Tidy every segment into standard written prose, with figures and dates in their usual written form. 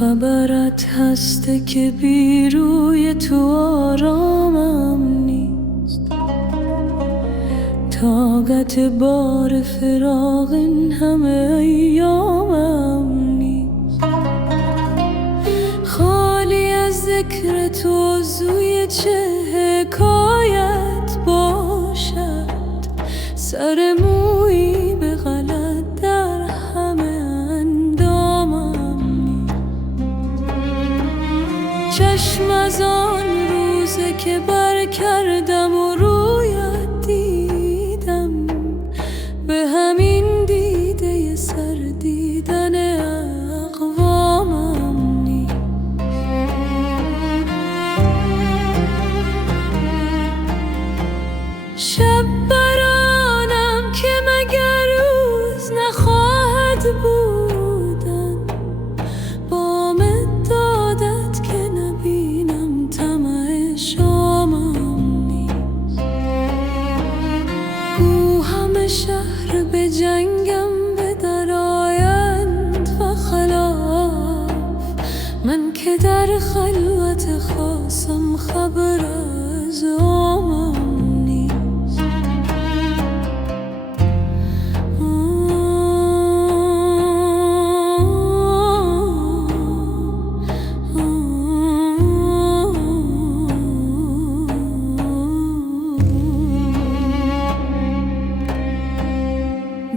خبرت هسته که بی روی تو آرامم نیست، طاقت بار فراق این همه ایامم نیست. خالی از ذکر تو زوی چه حکایت باشد، سر مویی به غلط در همه اندامم نیست. چشم از آن روزه که بر کردم و رویت دیدم، به همین دیده سر دیدن اقوامم نیست. شب برانم که مگر روز نخواهد بودن، بام دادت که نبینم طمع شامم نیست. گو همه شهر به جنگم به درآیند و خلاف، من که در خلوت خاصم خبر از عامم نیست.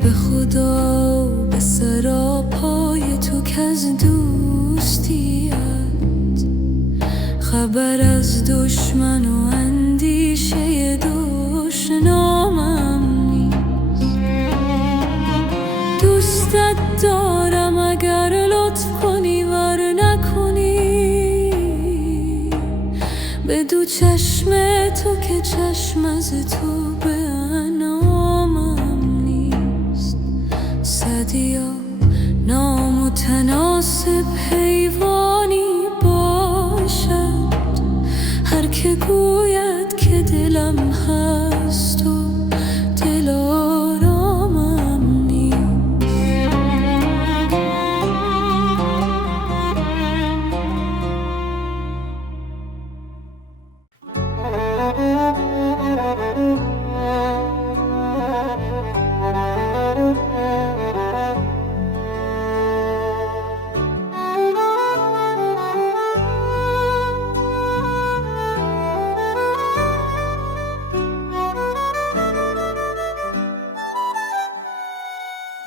به خدا و به سراپای تو که از دوستیت خبر از دشمن و اندیشه دشنامم نیست. دوستت دارم اگر لطف کنی ور نکنی، به دو چشم تو که چشم از تو به انامم نیست. سعدیا نامتناسب حیوانی باشد هر که گوید که دلم هست و دل آرامم نیست.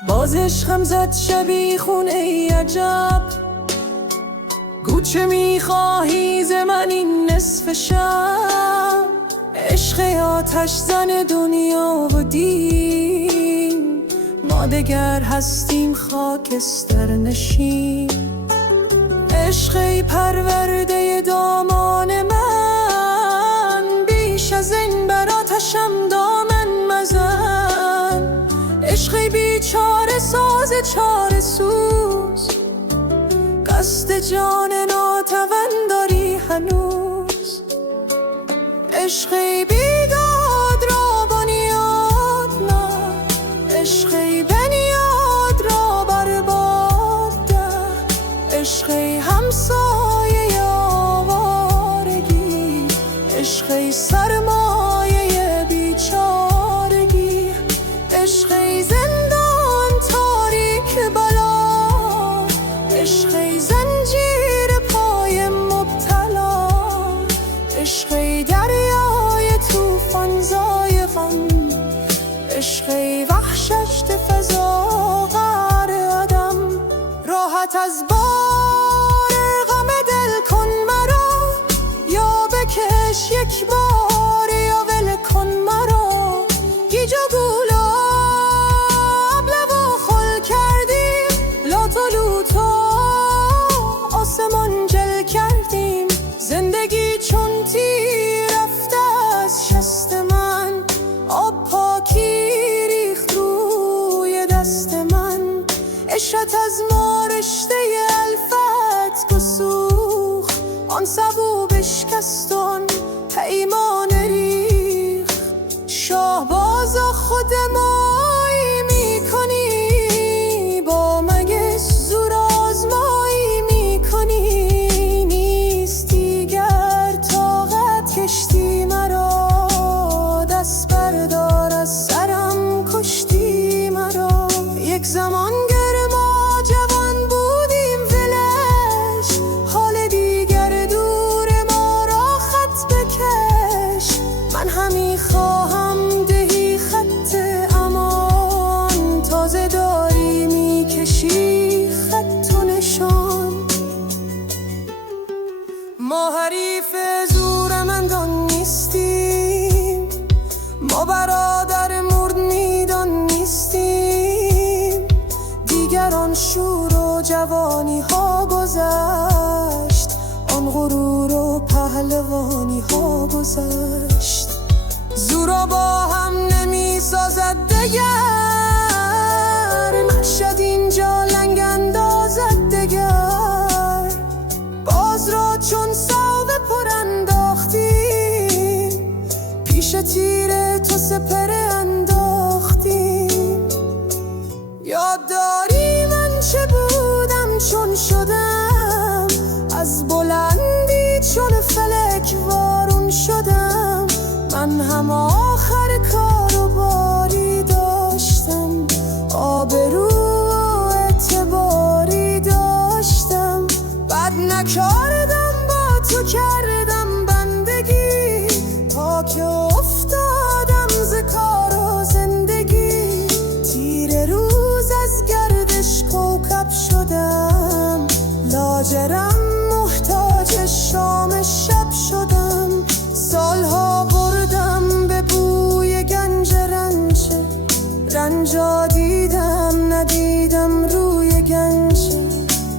باز عشقم زد شبیخون ای عجب، گو چه میخواهی ز من این نصف شب. عشق آتش زن دنیا و دین، ما دگر هستیم خاکستر نشین. عشق ای پرورده دامان من، بیش از این بر آتشم دامن مزن. عشق ای بیچاره ساز چاره سوز، قصد جان ناتوان داری هنوز. عشق ای بیداد را بنیاد نه، عشق ای بنیاد را برباد ده. عشق ای همسایه آوارگی، عشق ای سرمایه بیچارگی. عشق ای زندان تاریک بلا، عشق ای زنجیر پای مبتلا. عشق ای دریای طوفان زای غم، عشق ای وحشت فضا غر عدم. راحت از بار غم دل کن مرا، یا بکش یک بار یا ول کن مرا. گیج و گولاب لب و خل کردیم، لات و لوتا آسمان جل کردیم. زندگی چون تیر رفته از شست من، آب پاکی ریخت روی دست من. عشرت از ما رشته الفت گسوخت، آن سبو بشکست آن پیمان ها گذشت، آن غرور و پهلوانی ها گذشت. زورا با هم نمی سازد دگر، مشهد اینجا لنگ اندازد دگر. باز را چون ساوه پر انداختیم، پیش تیر تو سپر انداختیم. یاد داری من چه بودم چون شدم، از بلندی چون فلک وارون شدم. من هم آخر کارو باری داشتم، آبرو و اعتباری داشتم. بد نکردم با تو کردم بندگی، تا که افتادم ز کار و زندگی. تیر روز از گردش کوکب شدم، لاجرم محتاج شام شب شدم. سالها بردم به بوی گنج رنجه، رنجا دیدم ندیدم روی گنجه.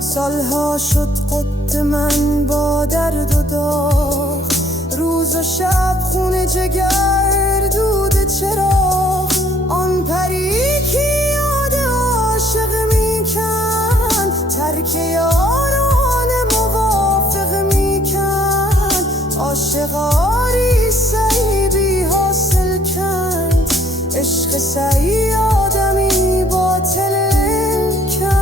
سالها شد قد من با درد و داغ، روز و شب خون جگر دود چراغ. آن پری که یاد عاشق میکن، ترک یاران موافق میکن. عاشقاری سعی بی حاصل کند، عشق سعی آدمی باطل کند.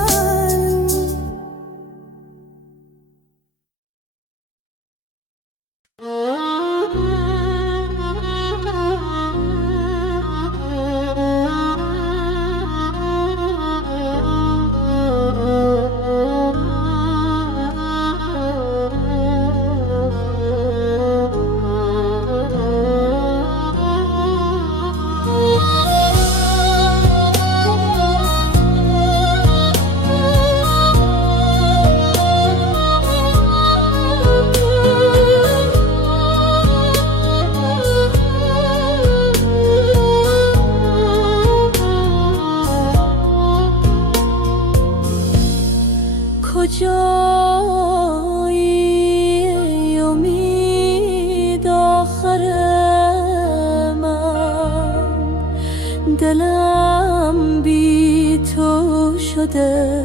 کجایی امید آخر من، دلم بی تو شده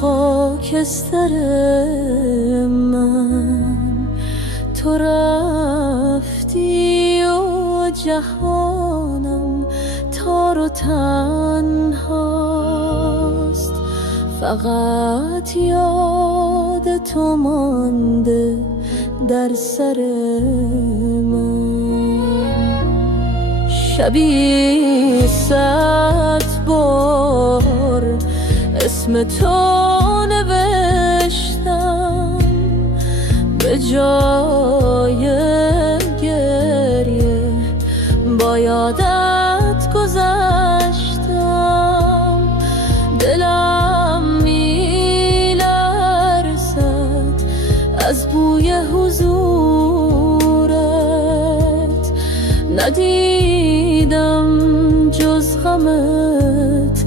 خاکستر من. تو رفتی و جهانم تار و تنهاست، فقط یاد تو مانده در سر من. شبی 100 بار اسم تو نوشتم، به جای گریه با یادت گذشتم. دلم میلرزد از بوی حضورت، ندیدم جز غمت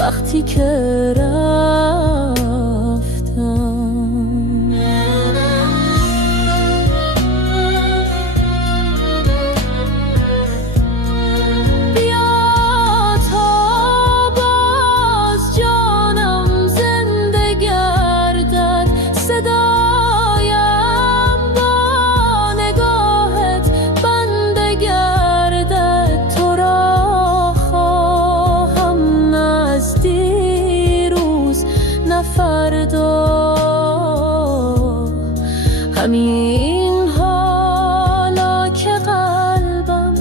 وقتی که رفتم. همین حالا که قلبم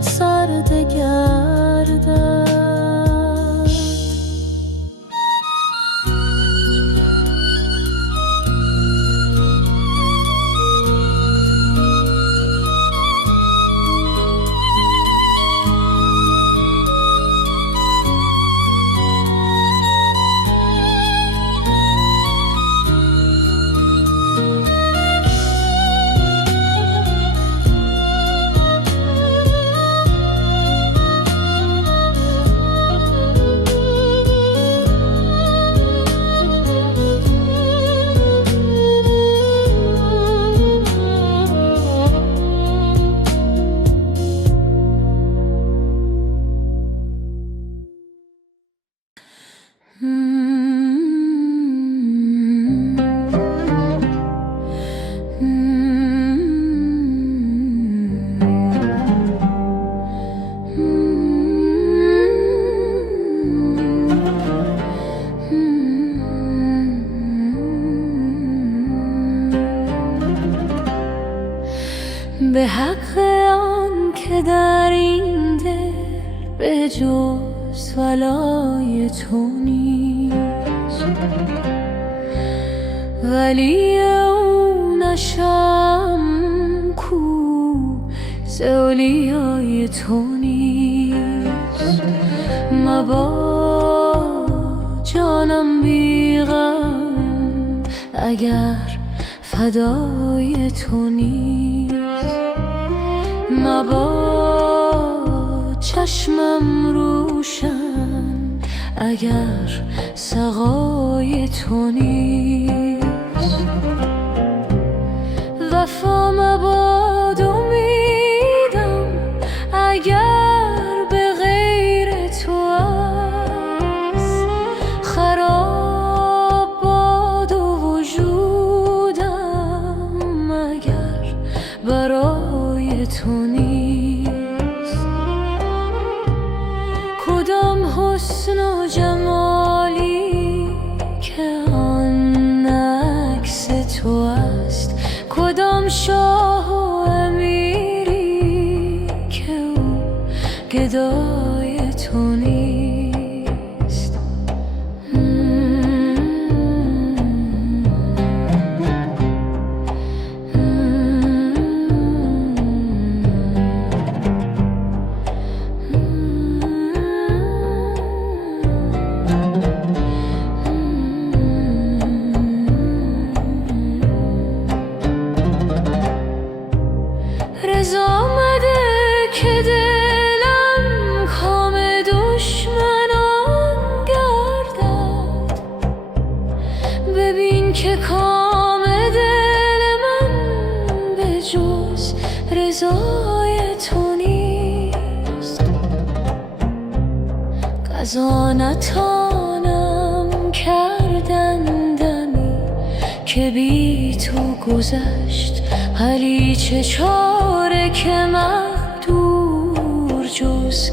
سرد گردد. به حق آن که در این دل به جز ولای تو نیست، ولی او نشم کو ز اولیای تو نیست. مبا جانم بی غم اگر فدای تو نیست، مبا چشمم روشن اگر سقای تو نیست. وفا مباد امیدم اگر به غیر تو است، خراب باد و وجودم اگر برای تو نیست. کدام حسن و جمالی که آن عکس تو است، کدام شاه و امیری که او گدای تو نیست. رضا آمده که دلم کام دشمنان گردد، ببین که کام دل من به جز رضای تو نیست. قضا نتانم کردن دمی که بی تو گذشت، ولی چه چاره که مقدور جز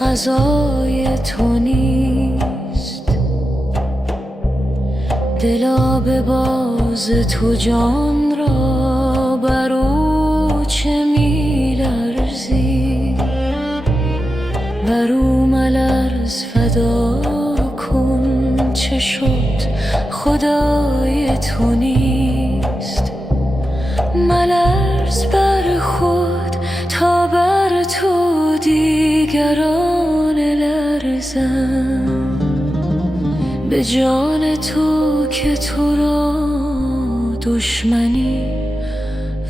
قضای تو نیست. دلا به باز تو جان را بر او چه می لرزی، بر او ملرز فدا کن چه شد خدای تو نیست. ملرز بر خود تا بر تو دیگران لرزم، به جان تو که تو را دشمنی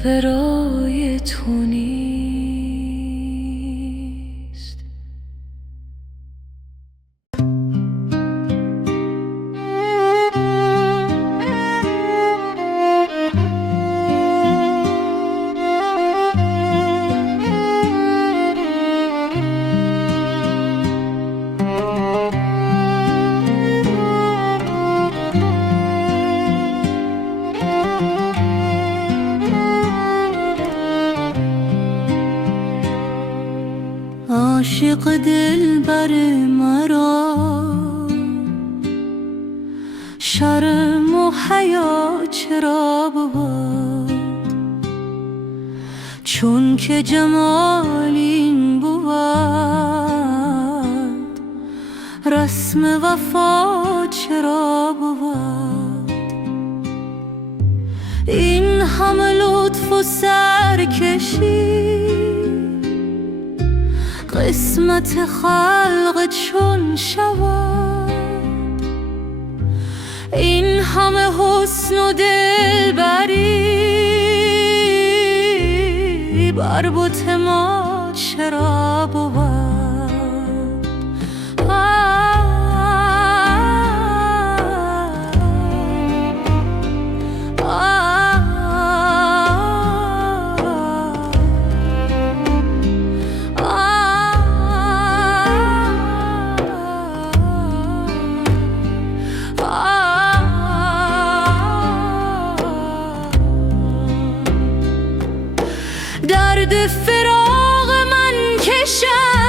ورای تو نیست. عاشق دلبر مرا شرم و حیا چرا بود، چون که جمال این بود رسم وفا چرا بود. این همه لطف و سرکشی قسمت خلق چون شود، این همه حسن و دلبری بر بت ما چرا بود. درد فراق من کشم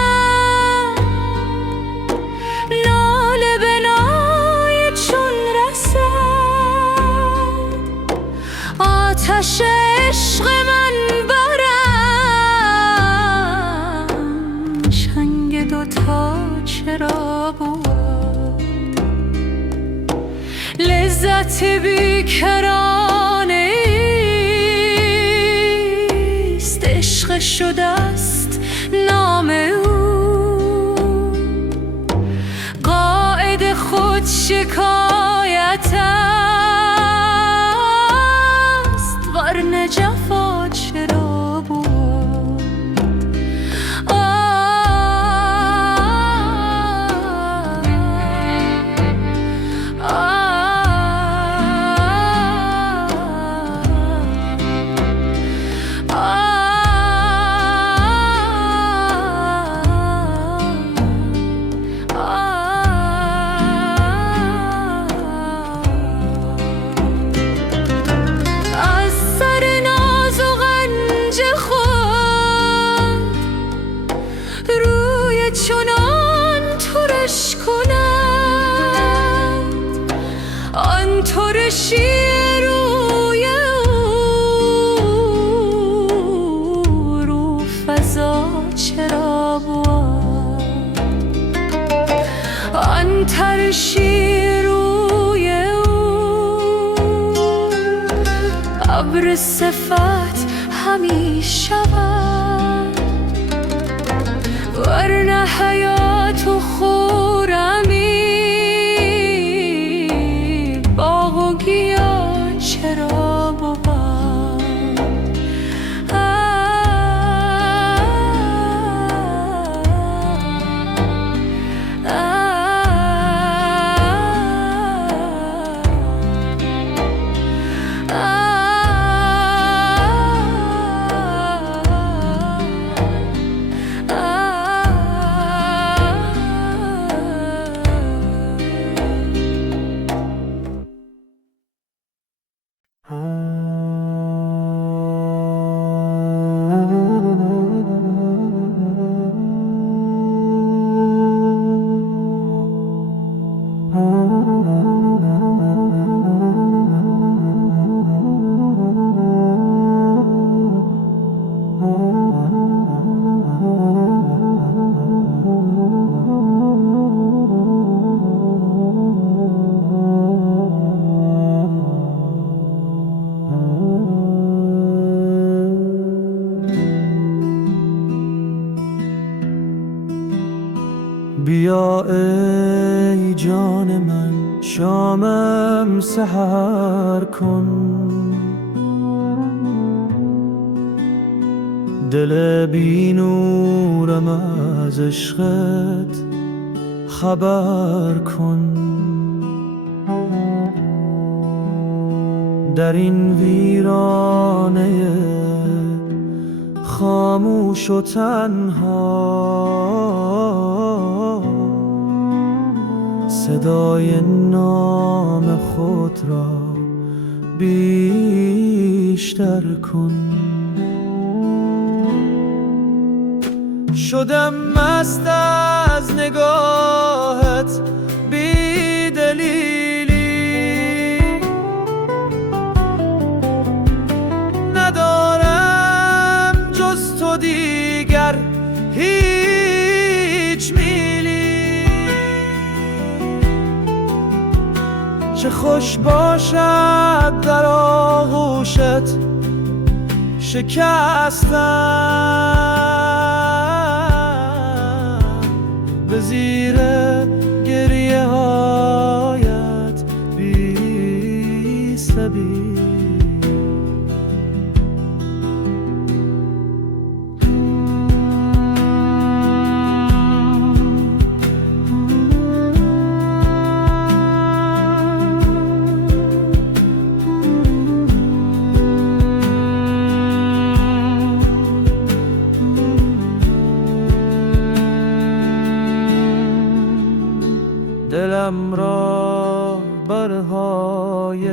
کرانه است، عشق شده است نام او، قائد خود شکایت است، ورنه جفا چرا بود؟ ترشی روی او رو فضا چرا بود؟ آن ترشی روی او ابر صفت همی شود، ورنه حیات و خورمی چرا بود؟ بیا ای جان من شامم سحر کن، دل بی نورم از عشقت خبر کن. در این ویرانه خاموش و تنها صدای نام خود را بیشتر کن. شدم مست از نگاهت بی دلیلی، ندارم جز تو دیگر هیچ میلی. چه خوش باشد در آغوشت شکستن، به زیر گریه هایت بی سبیل. دلم را برهای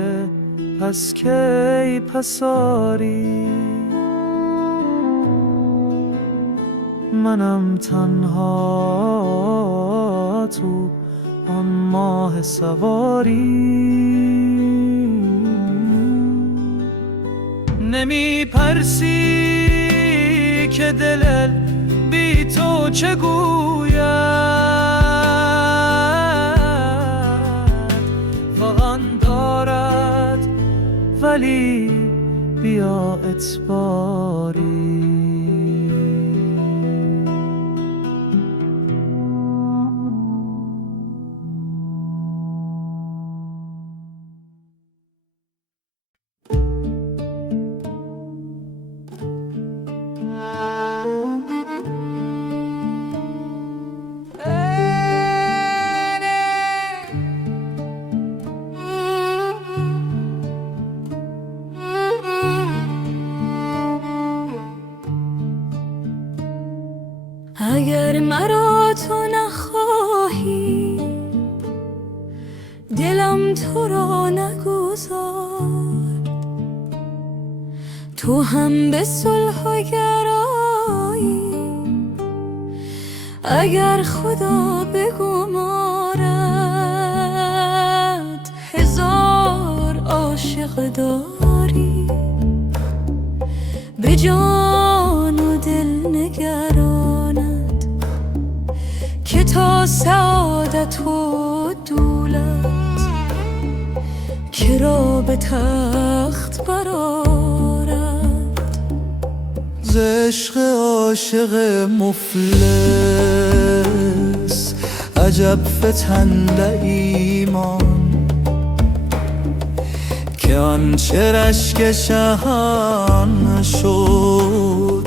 پس کی پساری، منم تنها تو آن ماه سواری. نمی پرسی که دل بی تو چه گوید، ولی بیا اعتباری. اگر مرا تو نخواهی دلم تو را نگذار، تو هم به صلح و گرایی. اگر خدا بگمارد هزار عاشق داری، به جان و دل نگراند که تا سعادت و دولت که را به تخت برآرد. ز عشق عاشق مفلس عجب فتنده ایمان، که آنچه رشک شهان شد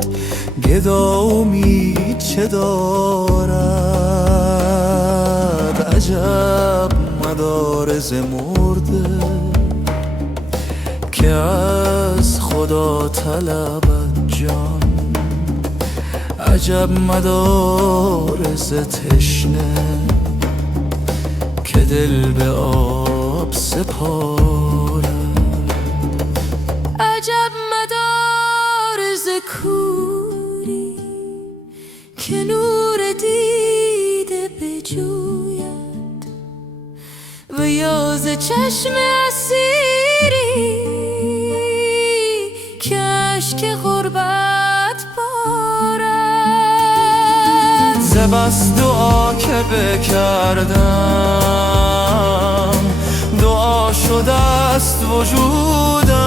گدا امید چه دارد. عجب مدار ز مرده که از خدا طلبد جان. عجب مدار ز تشنه که دل به آب سپارد. عجب مدار ز کوری که نور دیده بجوید، و یا ز چشم اسیری که اشک غربت بارد. ز بس دعا که بکردم دعا شده است وجودم،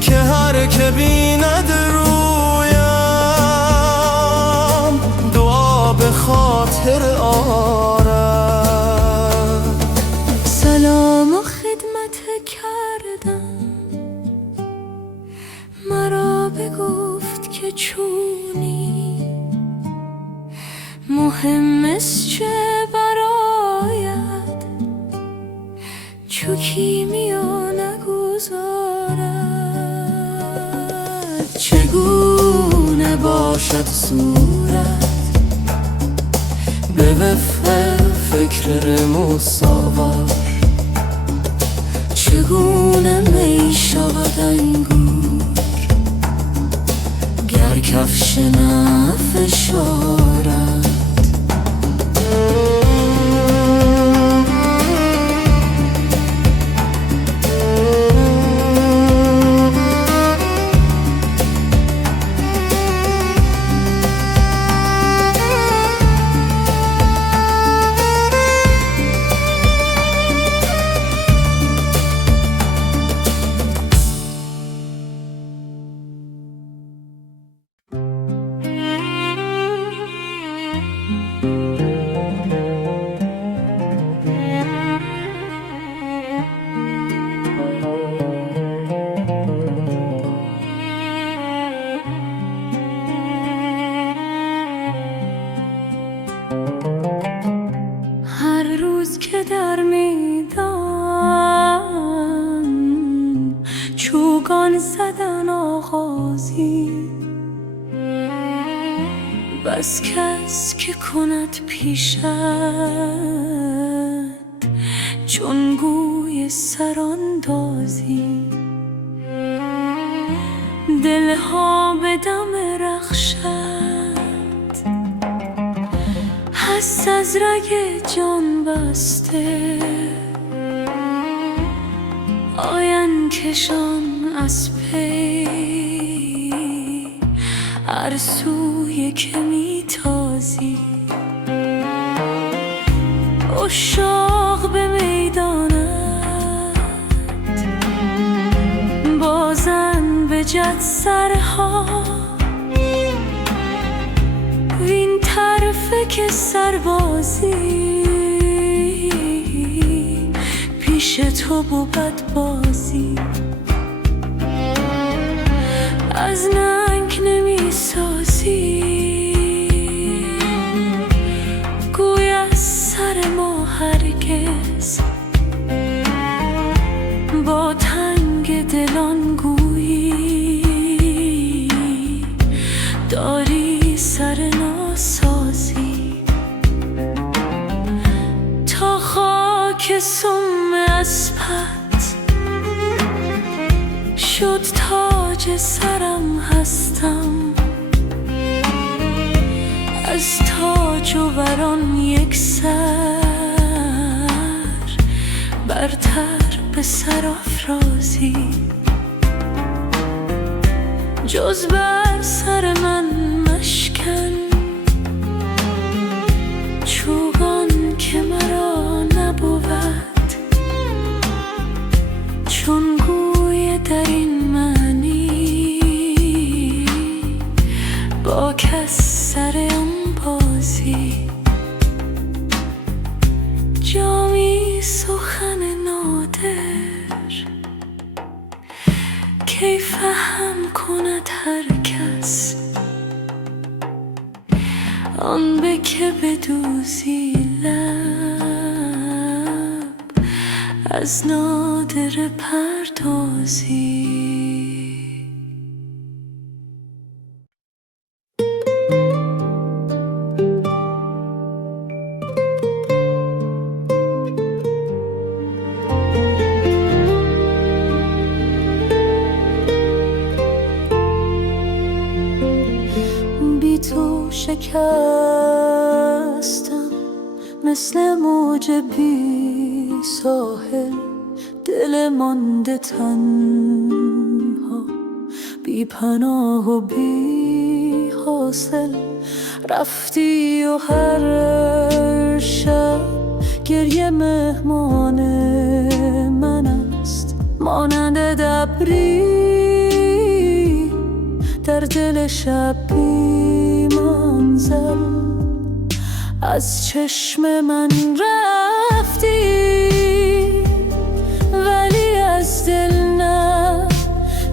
که هر که بیند رویم دعا به خاطر آرد. سلام و خدمت کردم، مرا بگفت که چونی، مهم است چه براید چو کیمیا نگذارد. چگونه باشد صورت به وفق فکر مصور، چگونه می شود انگور گر کفش نفشارد. که در میدان چوگان زدن آغازی، بس کس که کند پیشت چون گوی سراندازی. دلها به دم رخشت هست از رگ جان بسته، آین کشان از پی هر سوی که می تازی. عشاق به میدانت بجد سرها وین طرفه که سربازی پیش تو بود بازی از ننگ نمی سازی گوی از سر ما هرگز با تنگ دلان گویی داری سر ناسازی تا خاک سم اسپت شد تاج سرم هستم از تاج و وران یک سر برتر به سرافرازی جز بر سر من مشکن چوگان که مرا نبود چون گوی در این معنی با کس سر آن بازی جامی سخن نادر کی فهم کند هر کس آن به که بدوزی لب از نادر پردازی تو شکستم مثل موج بی ساحل دل مانده تنها بی پناه و بی حاصل رفتی و هر شب گریه مهمان من است مانند دبری در دل شب بی منزل از چشم من رفتی ولی از دل نه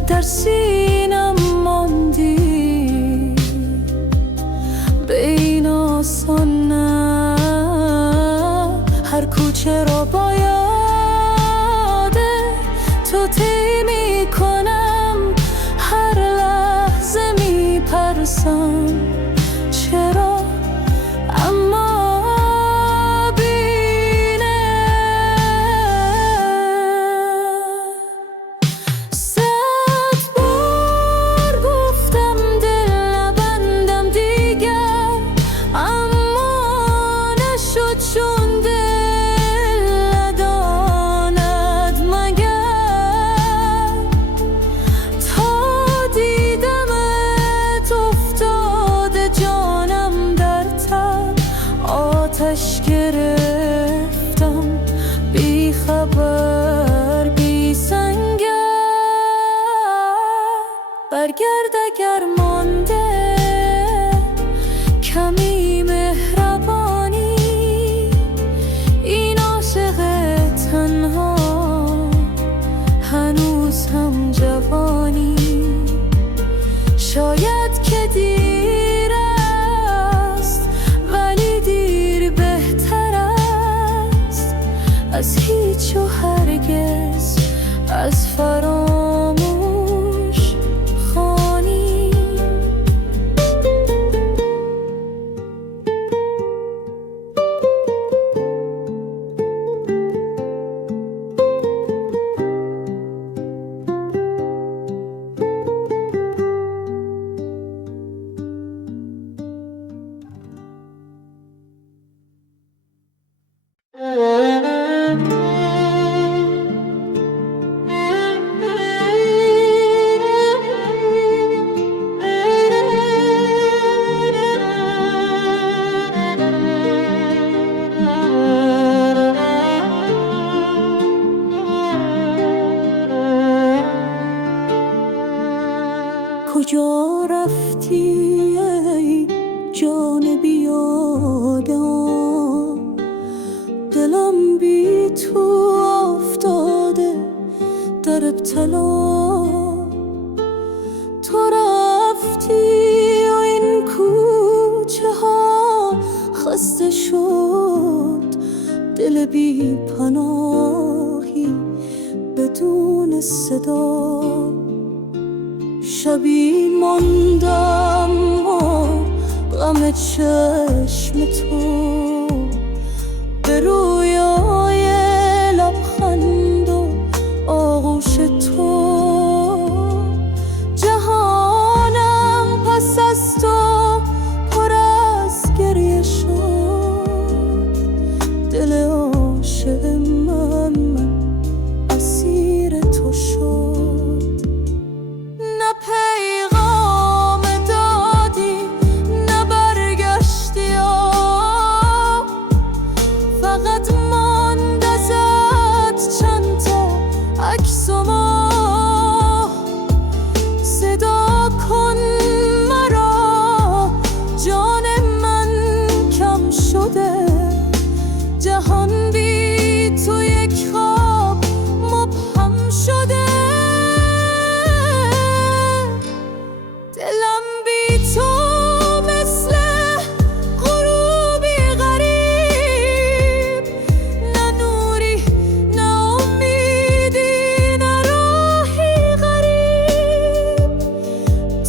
در سینم ماندی به این آسان نه هر کوچه را با یاد تو طی می‌کنم هر لحظه می‌پرسم چرا اما کجا رفتی ای جان بیادم؟ دلم بی تو افتاده در ابتلا. تو رفتی و این کوچه ها خسته شد، دل بی پناهی بدون صدا. شبی ماندم و غم چشم تو، به رویای لبخند و آغوش تو. جهانم پس از تو پر از گریه شد، دل عاشق من اسیر تو شد. نه پیغام دادی نه برگشتی، فقط ماند ازت چند تا عکس و ما. صدا کن مرا جان من کم شده، جهان بی تو یک خواب مبهم شده. دلم بی تو مثل غروبی غریب، نه نوری نه امیدی نه راهی غریب.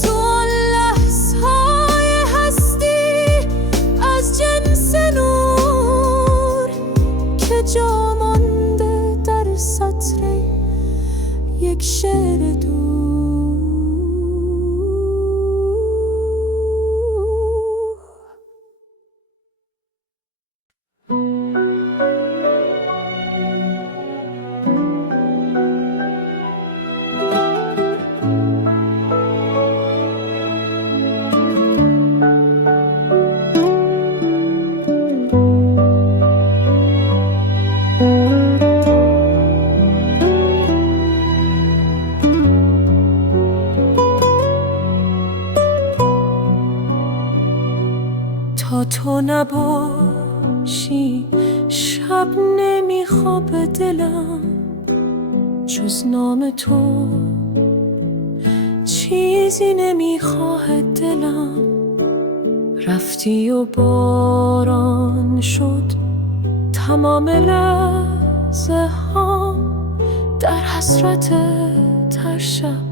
تو آن لحظه‌های هستی از جنس نور که جا مانده در سطر یک شعر دور. تا تو نباشی شب نمیخوابه دلم، جز نام تو چیزی نمیخواه دلم. رفتی و باران شد تمام لحظه ها، در حسرت هر شب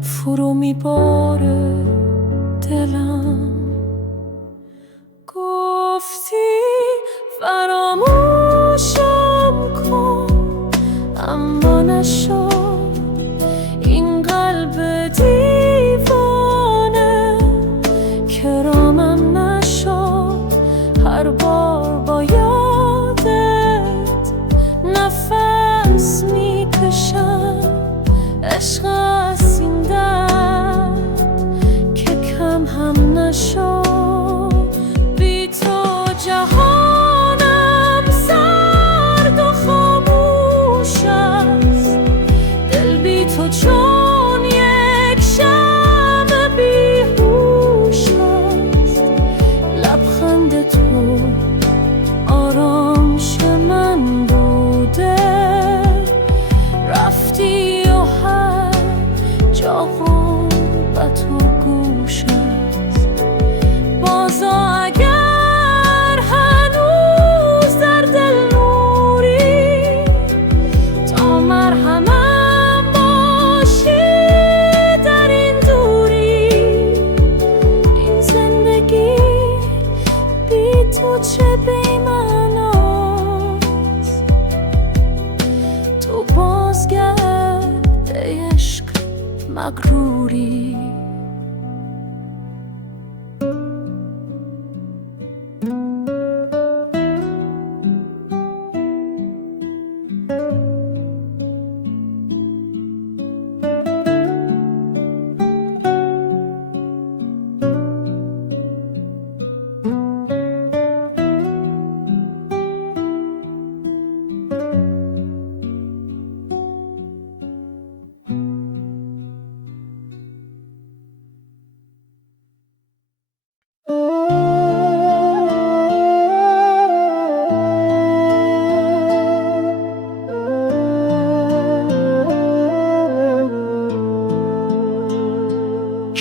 فرو میباره دلم. گفتی فراموشم کن اما نشد، این قلب دیوانه کرامم نشد. هر بار با یادت نفس میکشم، عشق از این درد که کم هم نشد. جهانم سرد و خاموش است، دل بی تو چون یک شمع بیهوش است. لبخند تو آرامش من بوده، رفتی و هر جا غربت و گوش است. بازا اگر چه بی‌معناست، تو بازگرد عشق مغروری.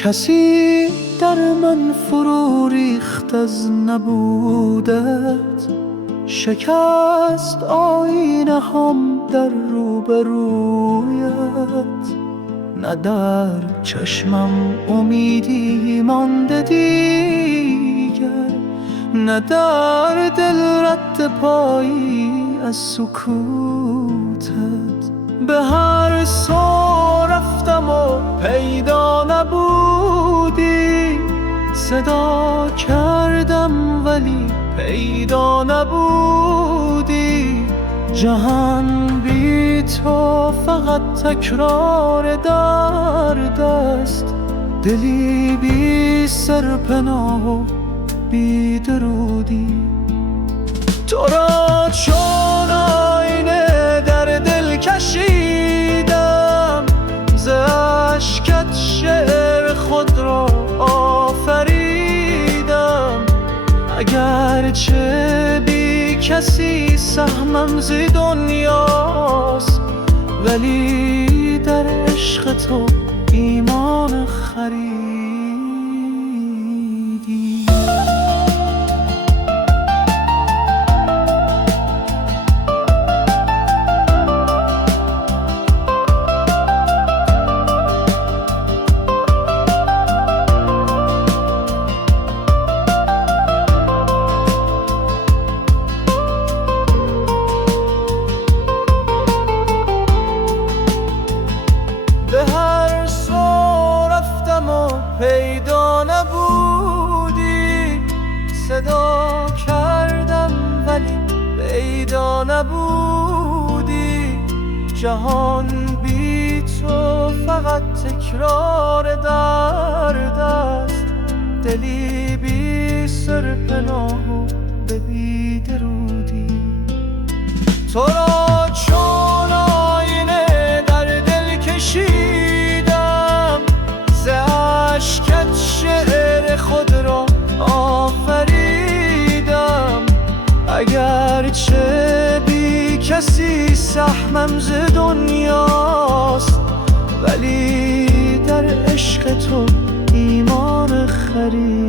کسی در من فرو ریخت از نبودت، شکست آینه هم در روبرویت. نه در چشمم امیدی مانده دیگر، نه در دل رد پایی از سکوتت. به هر سو رفتم و پیدا نبودی، صدا کردم ولی پیدا نبودی. جهان بی تو فقط تکرار درد است، دلی بی سرپناه و بی درودی. تو را چون آینه در دل کشیدم، ز اشکت شعر خود را آفریدم. اگرچه بی کسی سهمم ز دنیاست، ولی در عشق تو ایمان خریدی. پیدا نبودی، صدا کردم ولی پیدا نبودی. جهان بی تو فقط تکرار درد است، دلی بی سرپناه و به بی درودی. تو را چون آینه در دل کشیدم، ز اشکت شعر خود را آفریدم. اگرچه بی کسی سهمم ز دنیاست، ولی در عشق تو ایمان خریدم.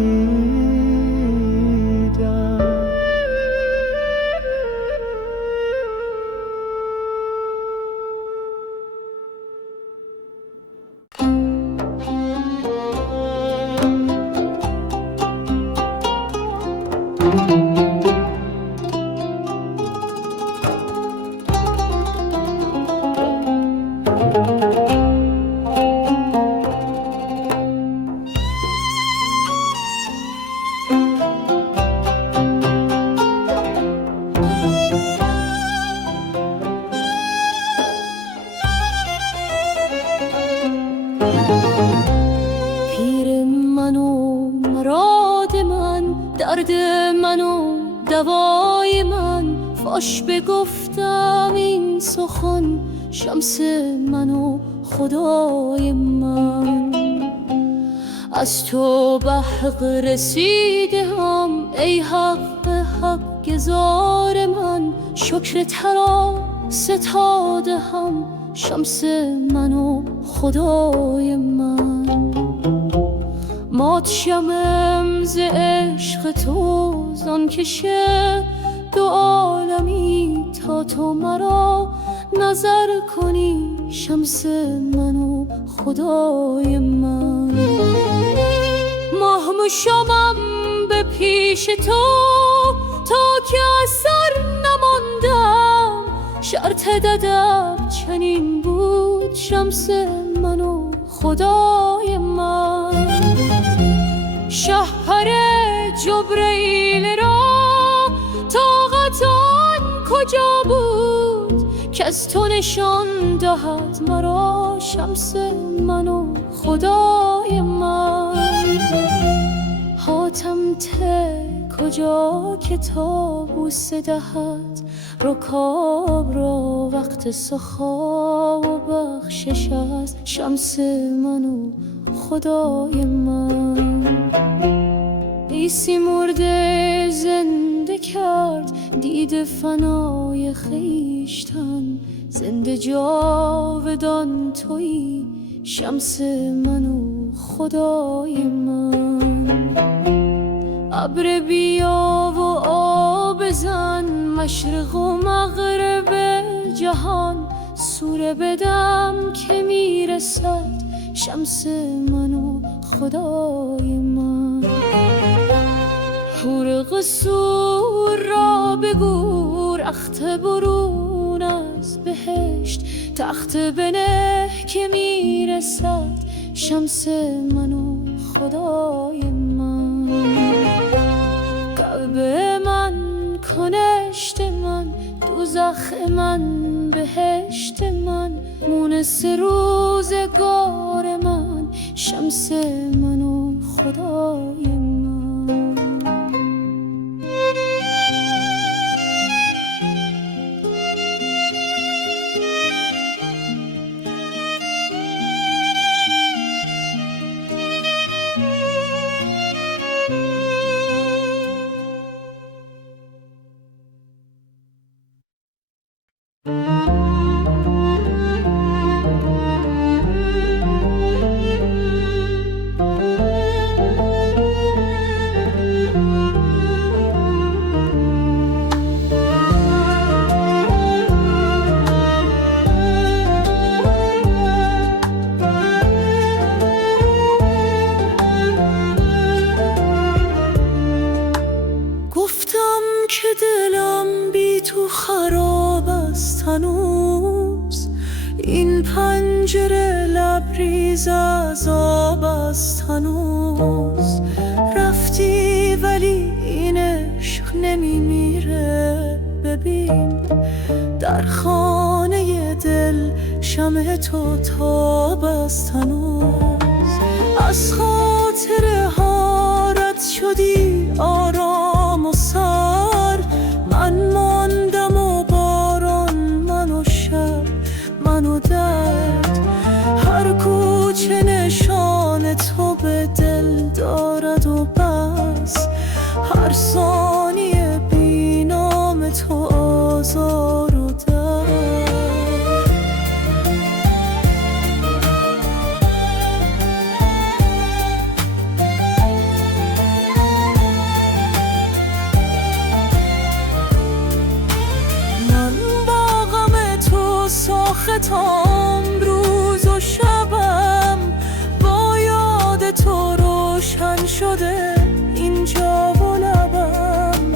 پیر من و مراد من، درد من و دوای من. فاش بگفتم این سخن، شمس من و خدای من. از تو به حق رسیده هم ای حق حق گزار من. شکر ترا ستاده هم شمس من و خدای من. مات شمم ز عشق تو، زان کشه دو عالمی تا تو مرا نظر کنی شمس من و خدای من. ماه شمم به پیش تو تا که از سر نماندم. شرط ادب چنین بود شمس من و خدای من. شهر جبرئیل را طاقت آن کجا بود، که از تو نشان دهد مرا شمس من و خدای من. حاتم ته کجا کتاب بوسه دهد رکاب را وقت سخا و بخشش از شمس من و خدای من. عیسی مرده زنده کرد دید فنای خویشتن. زنده جاودان تویی شمس من و خدای من. ابر بیا و آب بزن، مشرق و مغرب جهان سوره بدم که میرسد شمس من و خدای من. حور قصور را بگور اخت برون از بهشت، تخت بنه که میرسد شمس من و خدای من. کعبه من، کنشت من، دوزخ من، بهشت من، مونس روزگار من، شمس من و خدای من. که دلم بی تو خراب است هنوز، این پنجره لبریز از آب است هنوز. رفتی ولی این عشق نمیمیره، ببین در خانه دل شمع تو تاب است هنوز. از خاطر ها رد شدی آرام و سر، من ماندم و باران، من و شب، من و درد. هر کوچه نشان تو به دل دارد و بس، هر ثانیه بی نام تو آزار و درد. ساختم روز و شبم، با یاد تو روشن شده اینجا و لبم.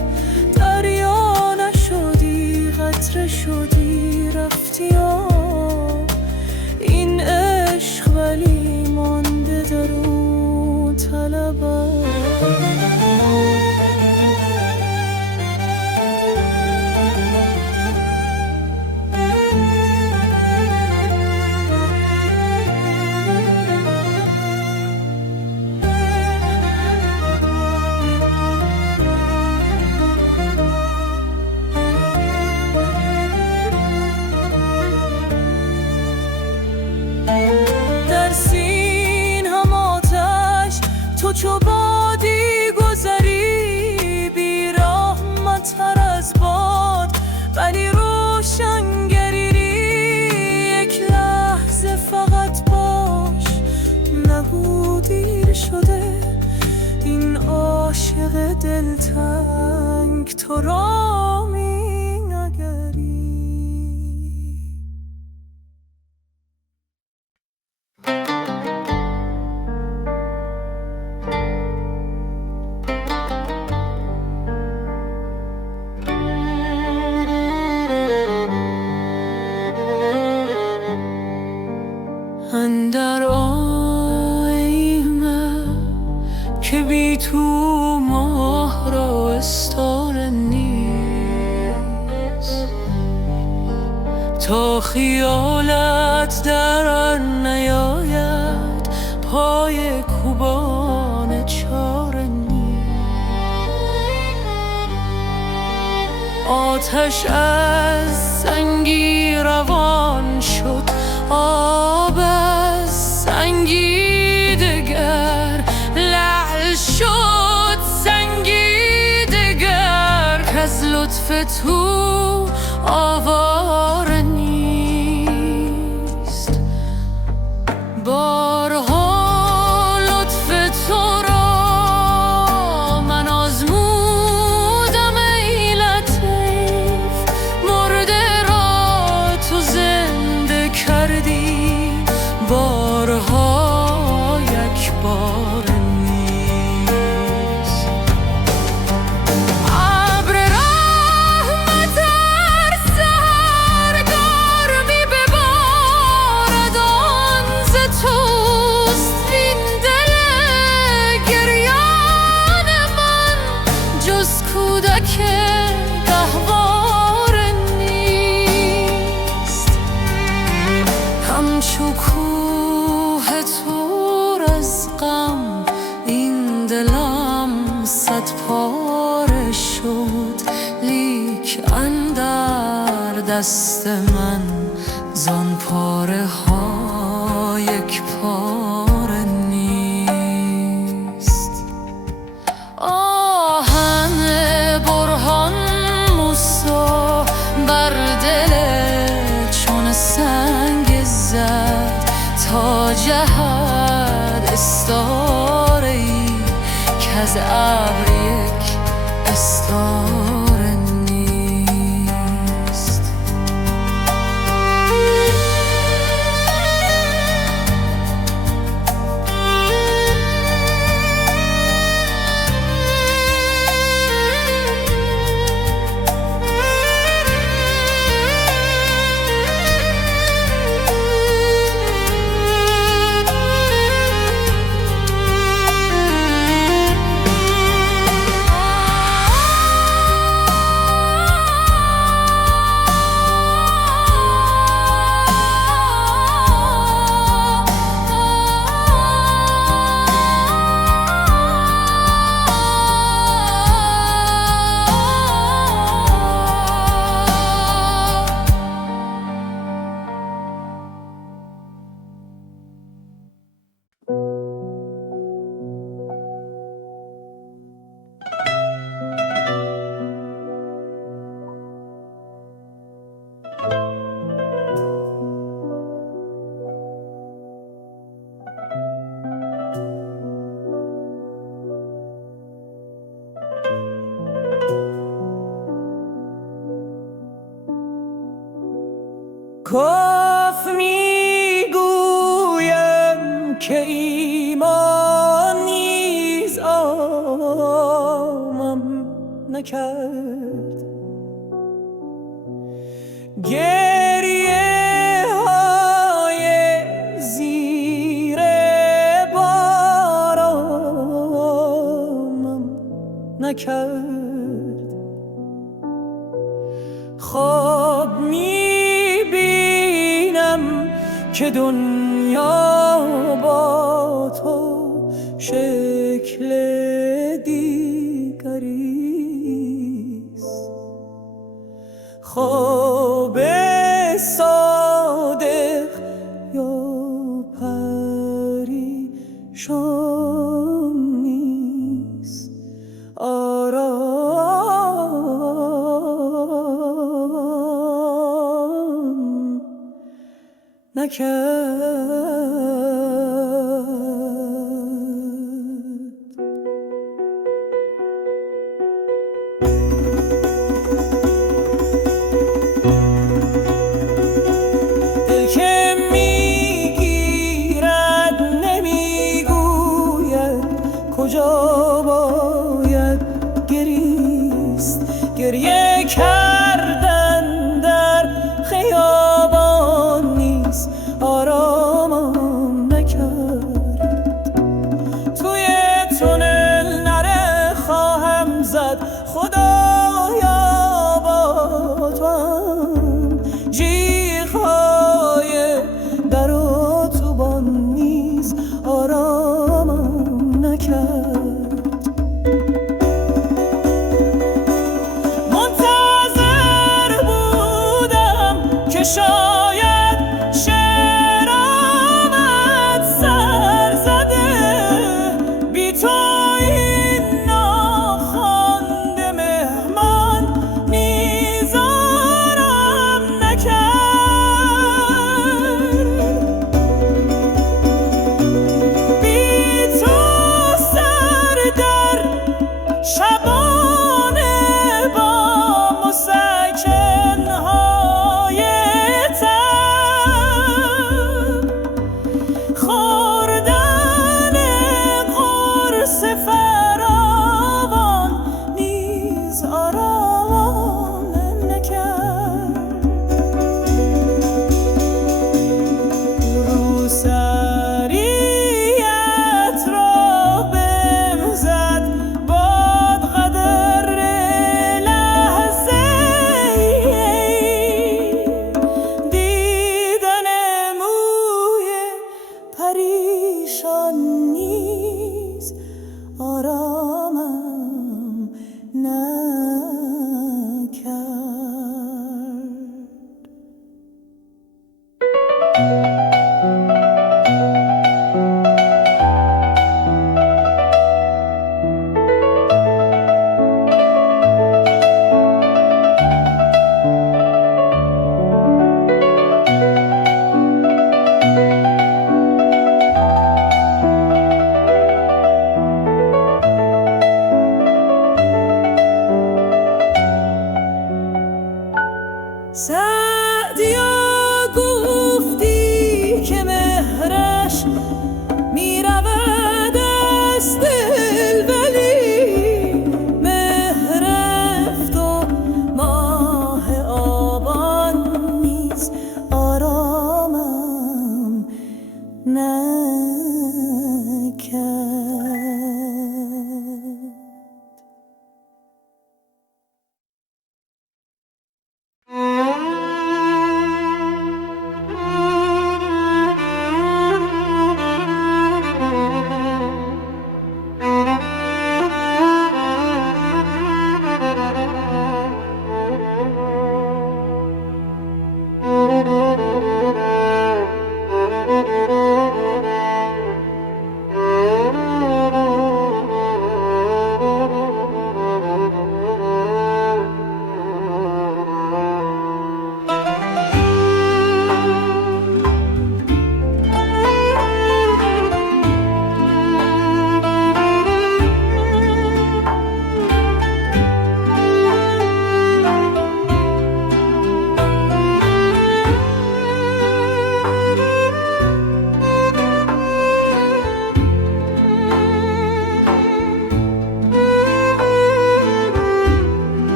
دریا نشدی، قطره شدی، رفتی آب. این عشق ولی مانده در اون طلبم. چو بادی گذری، بی رحمت تر از باد ولی روشنگری. یک لحظه فقط باش، نگو دیر شده. این عاشق دلتنگ تو را می نگری. اندر آیمه که بی تو ماه را استاره نیست، تا خیالت در نیاید پای کوبان چاره نیست. آتش از سنگی روان شد، آب از سنگی دگر لعل شد، سنگی دگر کز لطف تو آواره نیست. بارها گهواره نیست. ابر رحمت هر سحرگار می ببارد آن ز توست وین دل گریان من جز کودک گهواره نیست. همچو کوه تور از غم این دلم صد پاره شد، لیک اندر دست من زان پاره ها یک پاره نیست. آهن برهان موسی بر دل چون سنگ زد تا جهد استاره ای کز ابر یک استاره نیست. کاف میگویم که ایمان نیز آمم نکرد، گریه های زیر بارانم نکرد. خواب میبینم که دنیا با تو شکل دیگریست. خواب صادق یا پریشان نیست، آرام نکرد. دل که میگیرد نمیگوید کجا باید گریست. گریه کردن در خیابان نیست، آرامم نکرد. توی تونل نره خواهم زد، خدایا با تو هم. جیغ‌های در اتوبان نیز آرامم نکرد. منتظر بودم که شاید شعرم پریشان نیز آرامم نکرد. سعدیا گفتی که مهرش می رود از دل، ولی مه رفت و ماه آبان نیز آرامم نکرد.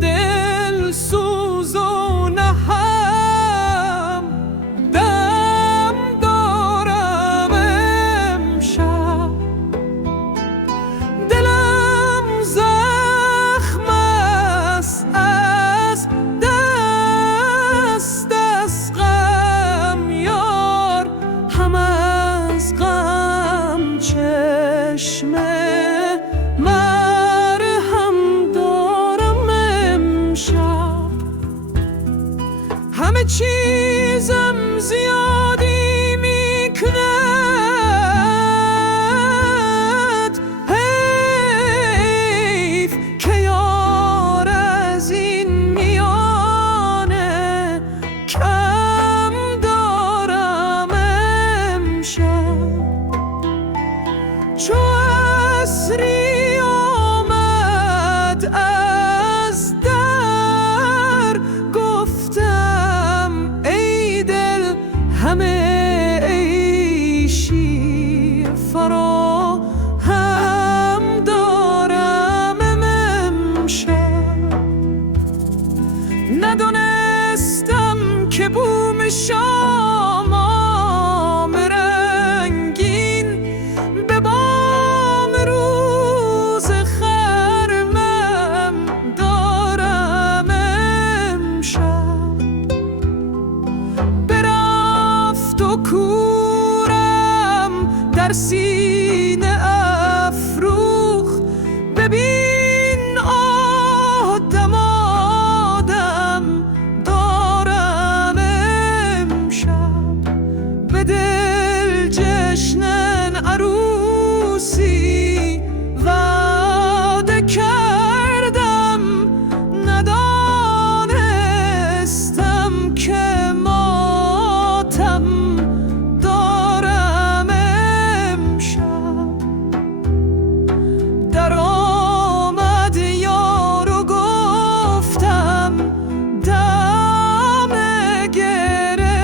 دل سوز و نه هم دم دارم امشب. دلم زخم است از دست از غم یار، هم از غم چشمه همه چیزم زیادی میکند. حیف که یار از این میانه کم دارم امشب. چو عصری آمد از در گفتم همه عیشی فرا هم دارم امشب. ندانستم که بوم شام رنگین به بام روز خرمم دارم امشب. تو کورم در سینه افروخت، ببین آدم آدم دارم امشب. به دل جشن عروسی وعده کردم، ندانستم که دارم امشب. در آمد یار و گفتم دم گرفتیم.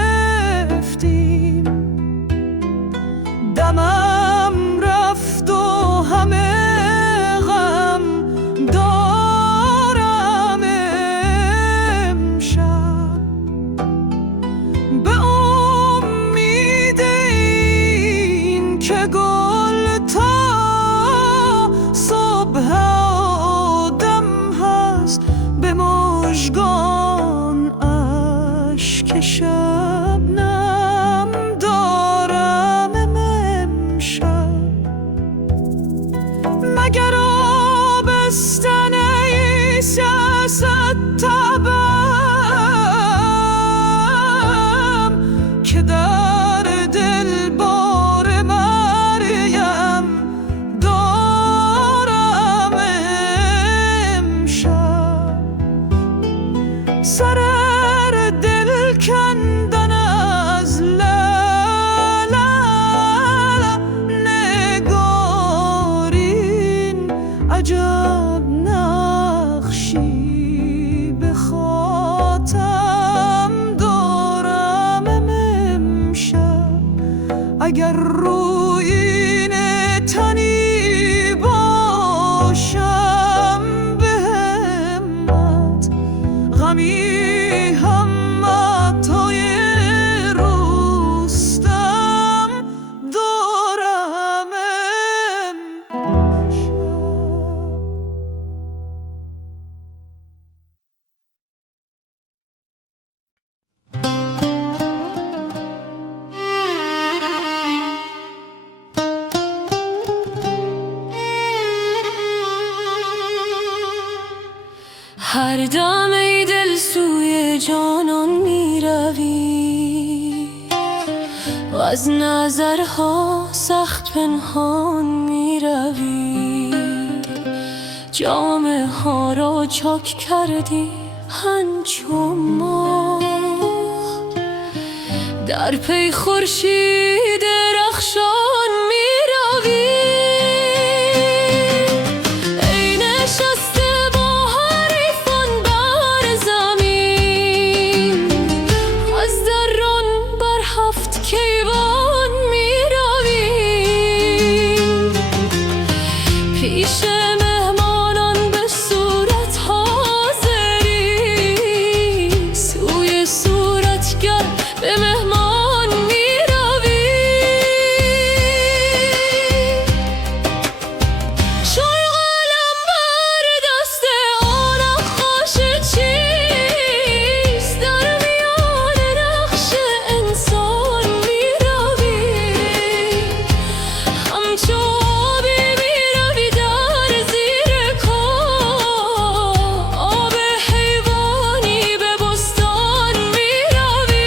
دمم رفت و همه غم دارم امشب. به امید این که گل تا صبح آدم هست، به مژگان اشک شبنم دارم امشب. مگر آبستن سیاست تبم که در دل بار مریم دارم امشب. سر دل کندن از نگارین عجب نقشی به خاتم دارم امشب. اگر رویین تنی باشم به همت، غمی همتای رستم دارم امشب. هر دم ای دل سوی جانان می روی و از نظرها سخت پنهان می روی. جامه ها را چاک کردی همچو ماه، در پی خورشید رخشان می روی. ای نشسته با حریفان بر زمین، از درون بر هفت کیوان می روی. پیش مهمانان به صورت حاضری، سوی صورتگر به مهمان می روی. چون قلم بر دست آن نقاش چیست، در میان نقش انسان می روی. همچو آبی می روی در زیر کاه، آب حیوانی به بستان می روی.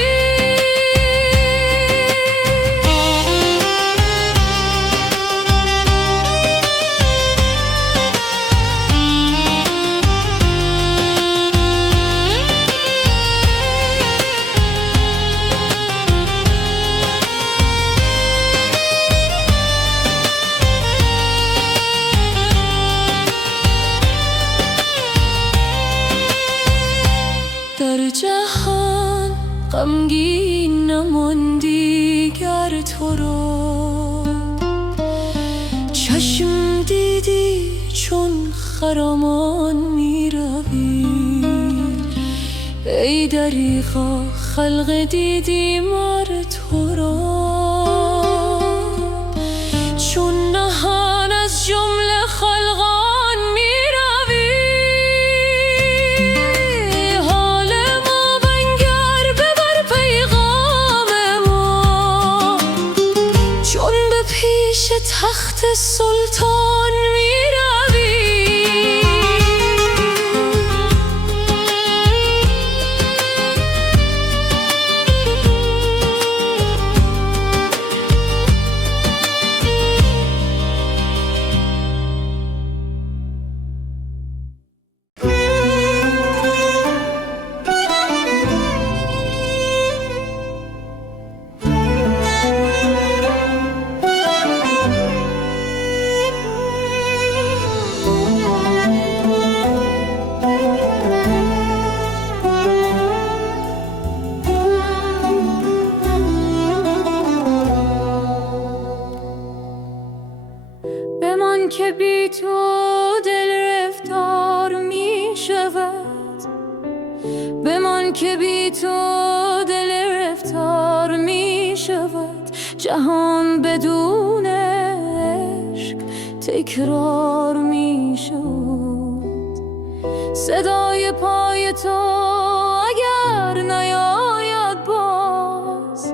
در جهان غمگین نماندی گر تو را، چشم دیدی چون خرامان می روی. ای دریغا خلق دیدی مر تو را، چون نهان از جمله خلقان می روی. حال ما بنگر ببر پیغام ما، چون به پیش تخت سلطان می روی. که بی تو دل رفتار می شود، بمان که بی تو دل رفتار جهان بدون عشق تکرار می شد. صدای پای تو اگر نیاید باز،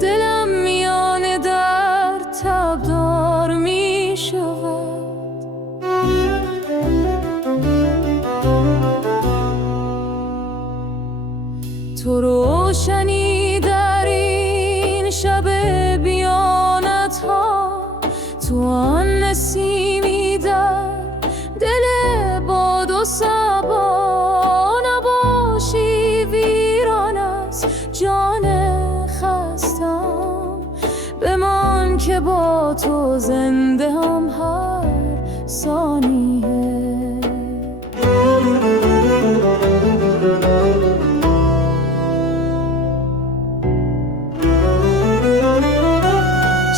دلم میان در تبدار می شود. تو روشنی در این شب بیانت ها، تو آن نسیمی در دل باد و صبا، نباشی ویران از جان خستم، بمان که با تو زنده هم هر ثانیه.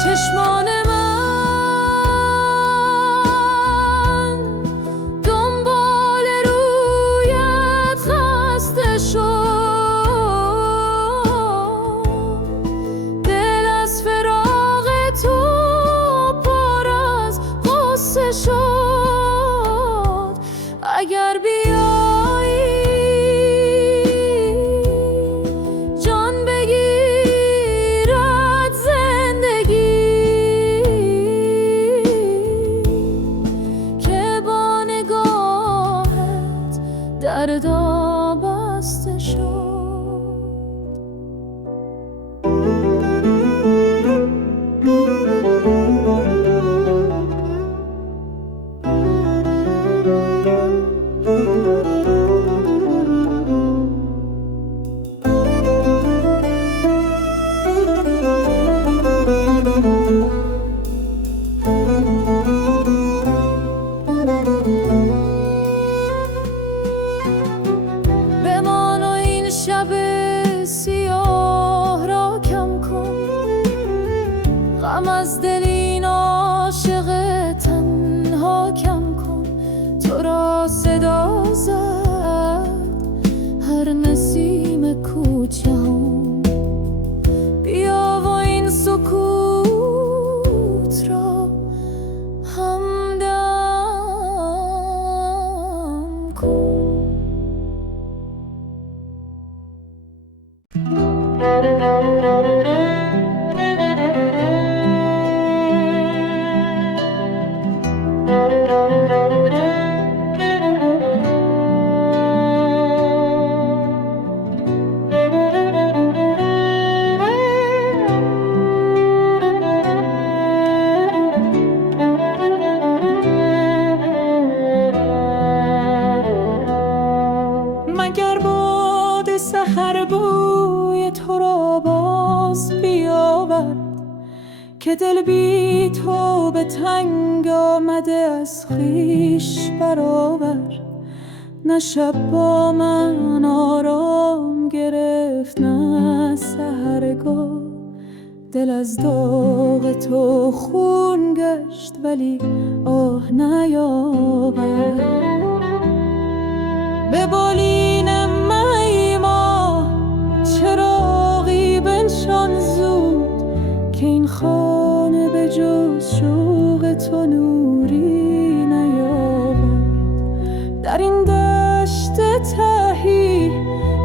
چشمان من دنبال رویت خسته شد، دل از فراق تو پر از غصه شد. اگر بیایی جان بگیرد زندگی، که با نگاهت دردا بسته شد. بمان و این شب سیاه را کم کن، غم از دل این عاشق تنها کم کن. تو را صدا زد هر نسیم کوچه هم، بیا و این سکوت را همدم کن. مگر باد سحر بوی تو را باز بیاورد، که دل بی تو به تنگ آمده از خویش برآورد. نه شب با من آرام گرفت نه سحرگاه، دل از داغ تو خون گشت ولی آه نیاورد. به بالین میما چراغی بنشان زود، که این خانه به جز شوق تو نوری نیاورد. در این دشت تهی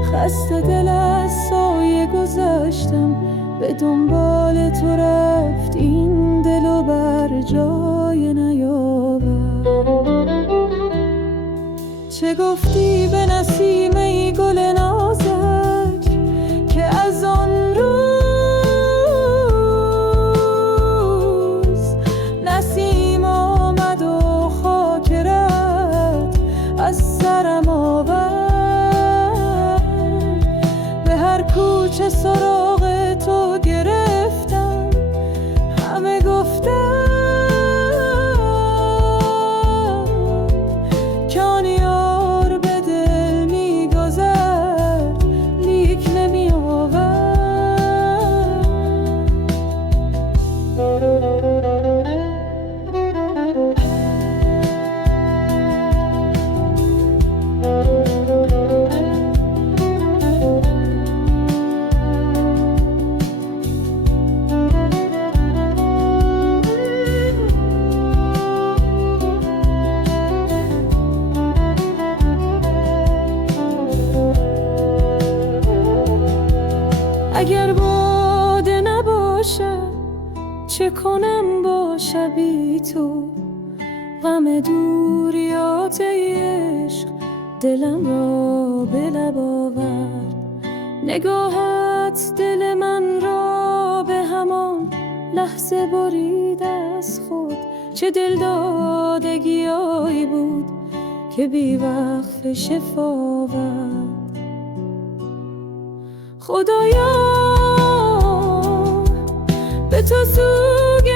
خسته دل از سایه گذشتم، به دنبال تو رفت این دل و بر جای نیاورد. چه گفتی به نسیم ای گل نازک، که از آن روز نسیم آمد و خاک رفت از سرم آورد. به هر کوچه سراغ تو گرفتم، همه گفتم که آن یار به دل می‌گذرد، لیک نمی‌آورد. اگر باده نباشه چه کنم با شبی تو؟ غم دوریات عشق دلم را به لب آورد. نگاهت دل من را به همان لحظه برید از خود. چه دل دادگیایی بود که بی وقف شفا آورد. خدایا به تو سوگند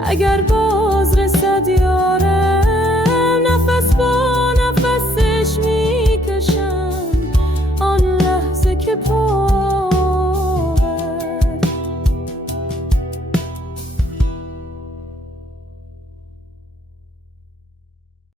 اگر